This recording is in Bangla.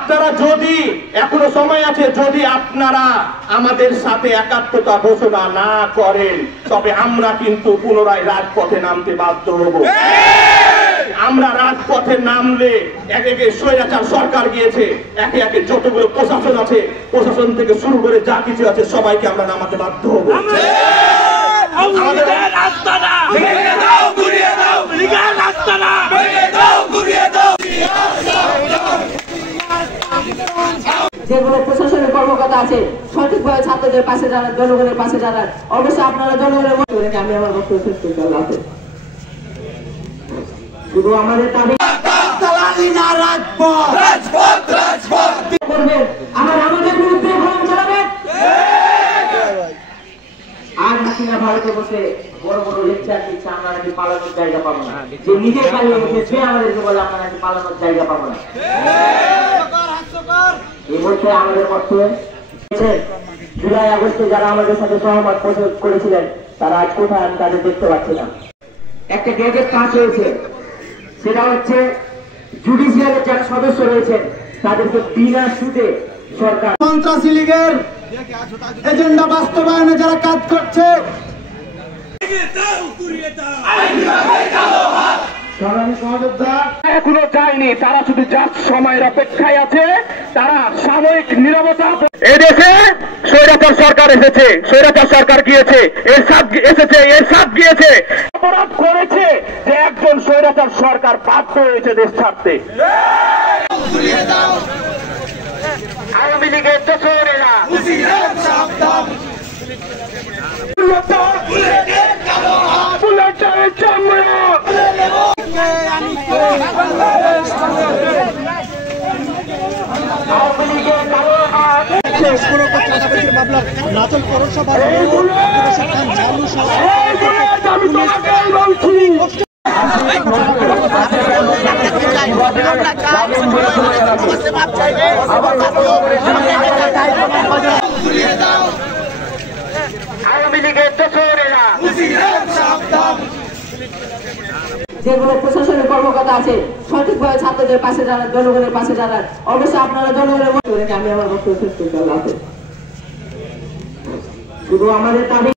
আপনারা যদি এখনো সময় আছে, যদি আপনারা আমাদের সাথে একাত্মতা ঘোষণা না করেন তবে আমরা কিন্তু পুনরায় রাজপথে নামতে বাধ্য হব। আমরা রাজপথে নামলে একে একে স্বৈরাচার সরকার গিয়েছে, একে একে যতগুলো প্রশাসন আছে, প্রশাসন থেকে শুরু করে যা কিছু আছে সবাইকে আমরা নামাতে বাধ্য হব। যেগুলো প্রশাসনের কর্মকর্তা আছে সঠিকভাবে ছাত্রদের পাশে দাঁড়ান, জনগণের পাশে দাঁড়ান। অবশ্যই আপনারা জনগণের মতো করে আমি আমার বক্তব্য শেষ করতে হবে। শুধু আমাদের দাবি করবেন, আমাদের বিরুদ্ধে অভিযান চালাবেন। আর নাকি না ভারতে বসে বড় বড় লেকচার দিচ্ছে আমরা নাকি পালানোর জায়গা পাবো না। যে নিজে পালিয়ে গেছে সে আমাদেরকে বলে আমরা নাকি পালানোর জায়গা পাবো না। এই মুহূর্তে আমাদের মধ্যে জুলাই আগস্টে যারা আমাদের সাথে সহমত পোষণ করেছিলেন তারা আজ কোথায় আমি তাদের দেখতে পাচ্ছি না। একটা গ্যাজেট পাস হয়েছে, সেটা হচ্ছে জুডিশিয়ালের যারা সদস্য রয়েছেন তাদেরকে বিনা সুদে সরকার সন্ত্রাসী লীগের এজেন্ডা বাস্তবায়নে যারা কাজ করছে এখনো যায়নি, তারা শুধু জাস্ট সময়ের অপেক্ষায় আছে। তারা সাময়িক নীরবতা। এদেশে স্বৈরাচার সরকার এসেছে, স্বৈরাচার সরকার গিয়েছে, এরশাদ এসেছে, এরশাদ গিয়েছে। অপরাধ করেছে যে একজন স্বৈরাচার সরকার বাধ্য হয়েছে দেশ ছাড়তে। আওয়ামী লীগের দোসরেরা নাচল পৌরসভা যেগুলো প্রশাসনের কর্মকর্তা আছে সঠিকভাবে ছাত্রদের পাশে দাঁড়ান, জনগণের পাশে দাঁড়ান। অবশ্যই আপনারা জনগণের মতো করে আমি আমার বক্তব্য শেষ করতে হবে। শুধু আমাদের দাবি